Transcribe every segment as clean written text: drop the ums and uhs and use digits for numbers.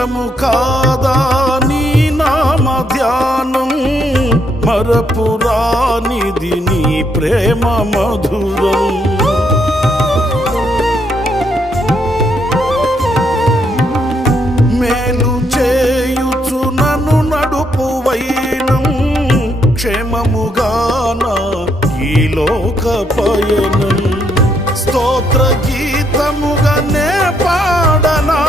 మధురము కాదా నీ నామ ధ్యానం, మరపురానిది నీ ప్రేమ మధురం. మేలు చేయుచు నన్ను నడుపు వైనం, క్షేమముగాన ఈ లోక పయనం. స్తోత్ర గీతముగానే పాడనా,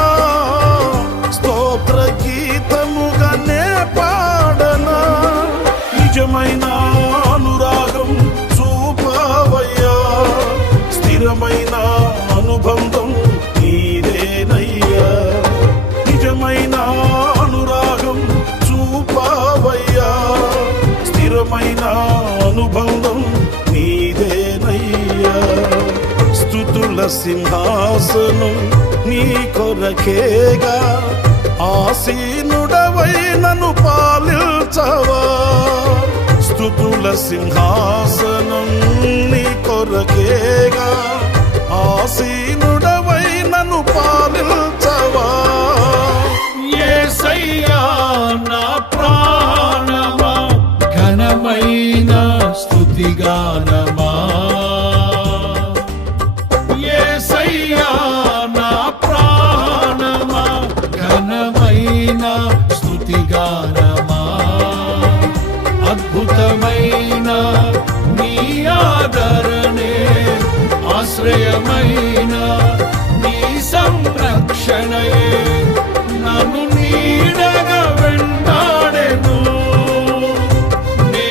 స్తోత్ర గీతముగానే పాడనా. నిజమైన అనురాగం చూపవయ్యా, స్థిరమైన అనుబంధం నీదేనయ్యా. నిజమైన అనురాగం చూపవయ్యా, స్థిరమైన అనుబంధం నీదేనయ్యా. స్తుతుల సింహాసనం నీ కొరకేగా, ఆసీనుడవై నన్ను పాలించవా. స్తుతుల సింహాసనం నీ కొరకేగా, ఆసీనుడవై నన్ను పాలించవా. యేసయ్యా నా ప్రాణమా, ఘనమైన స్తుతిగానమా. యేసయ్యా నా ప్రాణమా, ఘనమైన స్తుతిగానమా. అద్భుతమైన నీ ఆదరణే, ఆశ్రయమైన నీ సంరక్షణయే నన్ను నీడగా వెంటాడెను. నే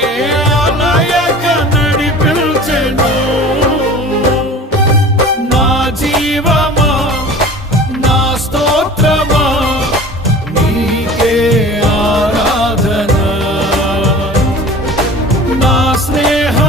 ఆలయక నడిపించెను. నా జీవమా నా స్తోత్రమా నీకే ఆరాధన. నా స్నేహ